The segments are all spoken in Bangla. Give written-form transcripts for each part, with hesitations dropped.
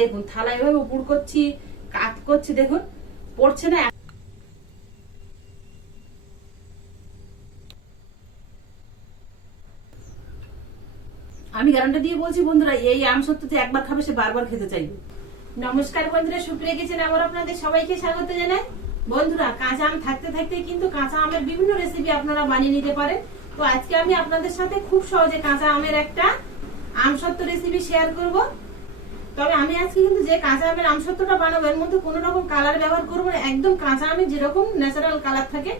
দেখুন থালা এভাবে উপর করছি, কাট করছি, দেখুন পড়ছে না। আমি গ্যারান্টি দিয়ে বলছি বন্ধুরা, এই আম সত্যি একবার খাবে সে বারবার খেতে চাইবে। নমস্কার বন্ধুরা, সুপ্রিয়া কিচেনে আবার আপনাদের সবাইকে স্বাগত জানাই। বন্ধুরা, কাঁচা আম থাকতে থাকতে কিন্তু কাঁচা আমের বিভিন্ন রেসিপি আপনারা বানিয়ে নিতে পারেন। তো আজকে আমি আপনাদের সাথে খুব সহজে কাঁচা আমের একটা আমসত্ত্ব রেসিপি শেয়ার করব। তবে আমি আজকে কিন্তু যে কাঁচা আমের আমসত্ত্বটা বানাবো এর মধ্যে কোনো রকম কালার ব্যবহার করবো না। একদম কাঁচা আমের যেরকম ন্যাচারাল কালার থাকে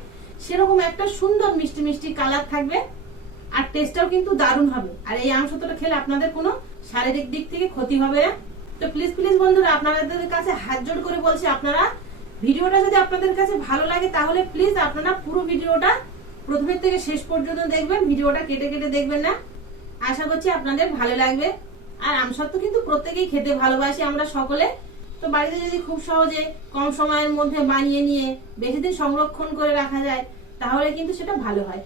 সেরকম একটা সুন্দর মিষ্টি মিষ্টি কালার থাকবে, আর টেস্টটাও কিন্তু দারুণ হবে। আর এই আমসত্ত্বটা খেলে আপনাদের কোনো শারীরিক দিক থেকে ক্ষতি হবে না। তো প্লিজ প্লিজ বন্ধুরা, আপনাদের কাছে হাত জোড় করে বলছি, আপনারা ভিডিওটা যদি আপনাদের কাছে ভালো লাগে তাহলে প্লিজ আপনারা পুরো ভিডিওটা প্রথমের থেকে শেষ পর্যন্ত দেখবেন, ভিডিওটা কেটে কেটে দেখবেন না। আশা করছি আপনাদের ভালো লাগবে। আর আমসত্ত্ব কিন্তু প্রত্যেকেই খেতে ভালোবাসি আমরা সকলে। তো বাড়িতে যদি খুব সহজে কম সময়ের মধ্যে বানিয়ে নিয়ে বেশি দিন সংরক্ষণ করে রাখা যায় তাহলে কিন্তু সেটা ভালো হয়।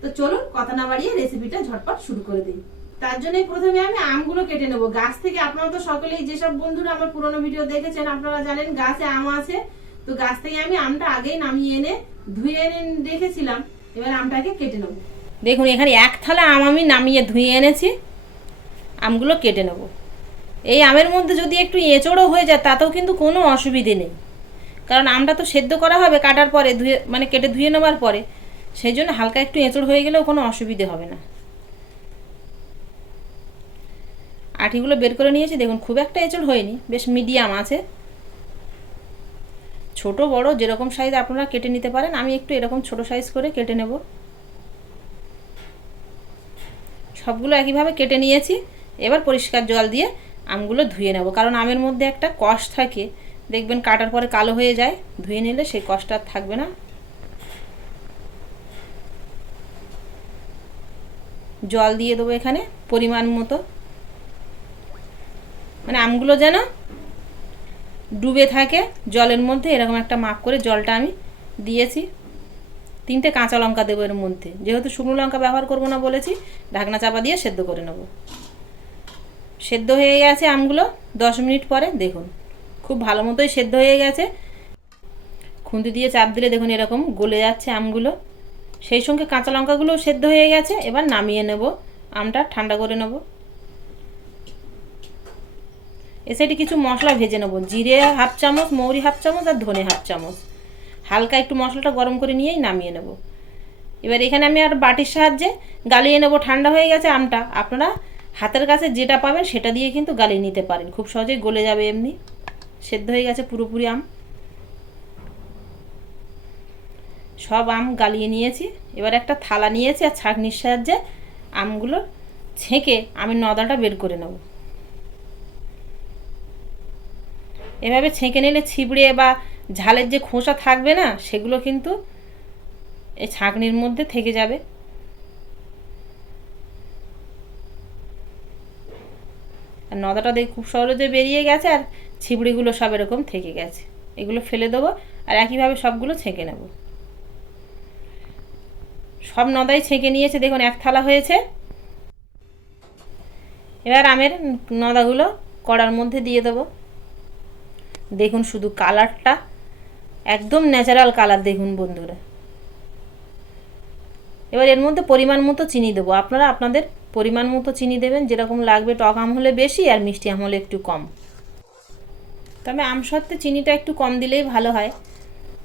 তো চলুন কথা না বাড়িয়ে রেসিপিটা ঝটপট শুরু করে দিই। তার জন্য প্রথমে আমি আমগুলো কেটে নেবো গাছ থেকে। আপনারা তো সকলেই, যেসব বন্ধুরা আমার পুরোনো ভিডিও দেখেছেন আপনারা জানেন গাছে আম আছে। তো গাছ থেকে আমি আমটা আগেই নামিয়ে এনে ধুয়ে এনে রেখেছিলাম। এবার আমটাকে কেটে নেবো। দেখুন এখানে এক থালা আম আমি নামিয়ে ধুয়ে এনেছি, আমগুলো কেটে নেব। এই আমের মধ্যে যদি একটু এঁচড়ও হয়ে যায় তাতেও কিন্তু কোনো অসুবিধে নেই, কারণ আমটা তো সেদ্ধ করা হবে কাটার পরে, ধুয়ে মানে কেটে ধুয়ে নেওয়ার পরে, সেই জন্য হালকা একটু এঁচড় হয়ে গেলেও কোনো অসুবিধে হবে না। আঠিগুলো বের করে নিয়েছি, দেখুন খুব একটা এঁচড় হয়নি, বেশ মিডিয়াম আছে। ছোট বড় যেরকম সাইজ আপনারা কেটে নিতে পারেন, আমি একটু এরকম ছোট সাইজ করে কেটে নেব। সবগুলো একইভাবে কেটে নিয়েছি। এবার পরিষ্কার জল দিয়ে আমগুলো ধুয়ে নেব, কারণ আমের মধ্যে একটা কষ থাকে, দেখবেন কাটার পরে কালো হয়ে যায়। ধুয়ে নিলে সেই কষটা আর থাকবে না। জল দিয়ে দেবো এখানে পরিমাণ মতো, মানে আমগুলো যেন ডুবে থাকে জলের মধ্যে, এরকম একটা মাপ করে জলটা আমি দিয়েছি। 3টে কাঁচা লঙ্কা দেবো এর মধ্যে, যেহেতু শুকনো লঙ্কা ব্যবহার করব না বলেছি। ঢাকনা চাপা দিয়ে সেদ্ধ করে নেব। সেদ্ধ হয়ে গেছে আমগুলো 10 মিনিট পরে, দেখুন খুব ভালো মতোই সেদ্ধ হয়ে গেছে। খুন্তি দিয়ে চাপ দিলে দেখুন এরকম গলে যাচ্ছে আমগুলো, সেই সঙ্গে কাঁচা লঙ্কাগুলোও সেদ্ধ হয়ে গেছে। এবার নামিয়ে নেব, আমটা ঠান্ডা করে নেব। এ সাইডে কিছু মশলা ভেজে নেব, জিরে হাফ চামচ, মৌরি হাফ চামচ আর ধনে হাফ চামচ। হালকা একটু মশলাটা গরম করে নিয়েই নামিয়ে নেব। এবার এখানে আমি আর বাটির সাহায্যে গালিয়ে নেব। ঠান্ডা হয়ে গেছে আমটা, আপনারা হাতের কাছে যেটা পাবেন সেটা দিয়ে কিন্তু গালিয়ে নিতে পারেন, খুব সহজেই গলে যাবে। এমনি সেদ্ধ হয়ে গেছে পুরোপুরি আম। সব আম গালিয়ে নিয়েছি। এবার একটা থালা নিয়েছি আর ছাঁকনির সাহায্যে আমগুলো ছেঁকে আমি নদাটা বের করে নেব। এভাবে ছেঁকে নিলে ছিবড়ে বা ঝালের যে খোসা থাকবে না সেগুলো কিন্তু এই ছাঁকনির মধ্যে থেকে যাবে। আর নদাটা দেখে খুব সহজে বেরিয়ে গেছে, আর ছিবড়িগুলো সব এরকম থেকে গেছে। এগুলো ফেলে দেবো আর একইভাবে সবগুলো ছেঁকে নেব। সব নদাই ছেঁকে নিয়েছে, দেখুন এক থালা হয়েছে। এবার আমের নদাগুলো কড়ার মধ্যে দিয়ে দেবো। দেখুন শুধু কালারটা একদম ন্যাচারাল কালার, দেখুন বন্ধুরা। এবার এর মধ্যে পরিমাণ মতো চিনি দেবো। আপনারা আপনাদের পরিমাণ মতো চিনি দেবেন, যেরকম লাগবে। টক আম হলে বেশি আর মিষ্টি আম হলে একটু কম। তবে আম সত্ত্বে চিনিটা একটু কম দিলেই ভালো হয়।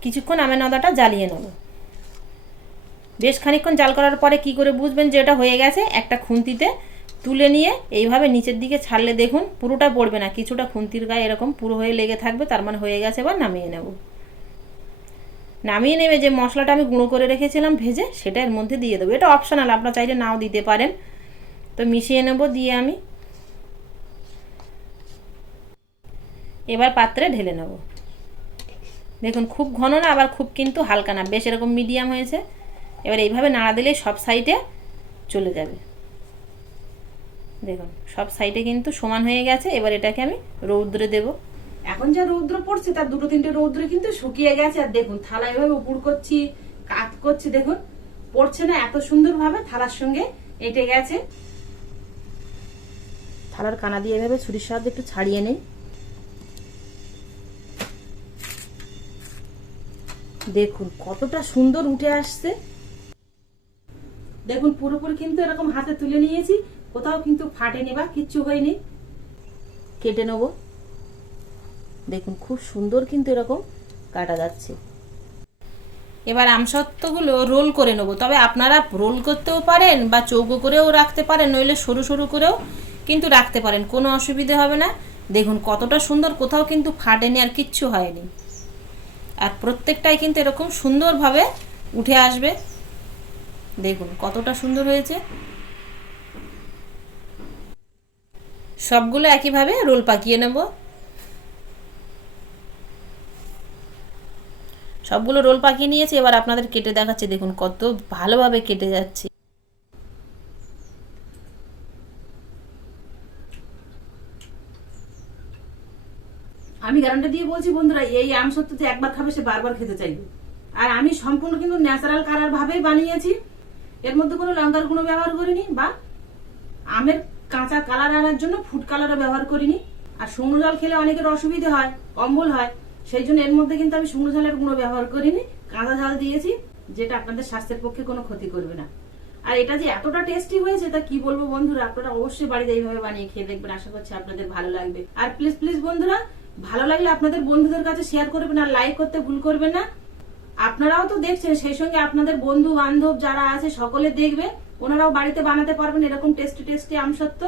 কিছুক্ষণ আমের নদাটা জ্বালিয়ে নেব। বেশ খানিকক্ষণ জাল করার পরে কি করে বুঝবেন যে এটা হয়ে গেছে, একটা খুন্তিতে তুলে নিয়ে এইভাবে নিচের দিকে ছাড়লে দেখুন পুরোটা পড়বে না, কিছুটা খুন্তির গায়ে এরকম পুরো হয়ে লেগে থাকবে, তার মানে হয়ে গেছে। এবার নামিয়ে নেব। নামিয়ে নেবে যে মশলাটা আমি গুঁড়ো করে রেখেছিলাম ভেজে, সেটা এর মধ্যে দিয়ে দেবো। এটা অপশনাল, আপনারা চাইলে নাও দিতে পারেন। তো মিশিয়ে নেব, দিয়ে আমি এবার পাত্রে ঢেলে নেব। দেখুন খুব ঘন না আবার খুব কিন্তু হালকা না, বেশ এরকম মিডিয়াম হয়েছে। এবার এইভাবে নাড়া দিলেই সব সাইডে চলে যাবে। দেখুন সব সাইডে কিন্তু সমান হয়ে গেছে। এবার এটাকে আমি রৌদ্রে দেব। এখন যা রৌদ্র পড়ছে তার 2-3টে রৌদ্রে কিন্তু শুকিয়ে গেছে। আর দেখুন থালা এভাবে উপর করছি, কাট করছি, দেখুন পড়ছে না, এত সুন্দরভাবে থালার সঙ্গে এঁটে গেছে। থালার কানা দিয়ে এভাবে ছুরির সাহায্যে একটু ছাড়িয়ে নেই। দেখুন কতটা সুন্দর উঠে আসছে। দেখুন পুরোপুরি কিন্তু এরকম হাতে তুলে নিয়েছি, কোথাও কিন্তু ফাটেনি বা কিচ্ছু হয়নি। কেটে নেব। দেখুন খুব সুন্দর কিন্তু এরকম কাটা যাচ্ছে। এবার আমসত্ত্বগুলো রোল করে নেব। তবে আপনারা রোল করতেও পারেন বা চৌকো করেও রাখতে পারেন, নইলে সরু সরু করেও কিন্তু রাখতে পারেন, কোনো অসুবিধে হবে না। দেখুন কতটা সুন্দর, কোথাও কিন্তু ফাটেনি আর কিচ্ছু হয়নি। আর প্রত্যেকটাই কিন্তু এরকম সুন্দরভাবে উঠে আসবে। দেখুন কতটা সুন্দর হয়েছে। সবগুলো একইভাবে রোল পাকিয়ে নেব। সবগুলো রোল পাকিয়ে নিয়েছি, এবার আপনাদের কেটে দেখাচ্ছি। দেখুন কত ভালোভাবে কেটে যাচ্ছে। আমি গ্যারান্টি দিয়ে বলছি বন্ধুরা, এই আমসত্ত্ব একবার খাবে সে বারবার খেতে চাইবে। আর আমি সম্পূর্ণ কিন্তু ন্যাচারাল কালার ভাবেই বানিয়েছি, এর মধ্যে কোনো লঙ্কার গুঁড়ো ব্যবহার করিনি বা আমের কাঁচা কালার আনার জন্য ফুড কালারও ব্যবহার করিনি। আর শুকনো জল খেলে অনেকের অসুবিধা হয়, অম্বল হয়, সেই জন্য এর মধ্যে কিন্তু আমি শুকনো জলের গুঁড়ো ব্যবহার করিনি, কাঁচা ঝাল দিয়েছি, যেটা আপনাদের স্বাস্থ্যের পক্ষে কোনো ক্ষতি করবে না। আর এটা যে এতটা টেস্টি হয়েছে তা কি বলবো বন্ধুরা, আপনারা অবশ্যই বাড়িতে এইভাবে বানিয়ে খেয়ে দেখবেন, আশা করছি আপনাদের ভালো লাগবে। আর প্লিজ প্লিজ বন্ধুরা, ভালো লাগলে আপনাদের বন্ধুদের কাছে শেয়ার করবেন আর লাইক করতে ভুল করবেন না। আপনারাও তো দেখছেন, সেই সঙ্গে আপনাদের বন্ধু বান্ধব যারা আছে সকলে দেখবে, ওনারাও বাড়িতে বানাতে পারবেন এরকম টেস্টি টেস্টি আমসত্ত্ব।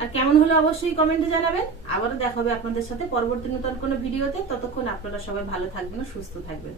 আর কেমন হলো অবশ্যই কমেন্টে জানাবেন। আবারও দেখা হবে আপনাদের সাথে পরবর্তী নতুন কোনো ভিডিওতে। ততক্ষণ আপনারা সবাই ভালো থাকবেন ও সুস্থ থাকবেন।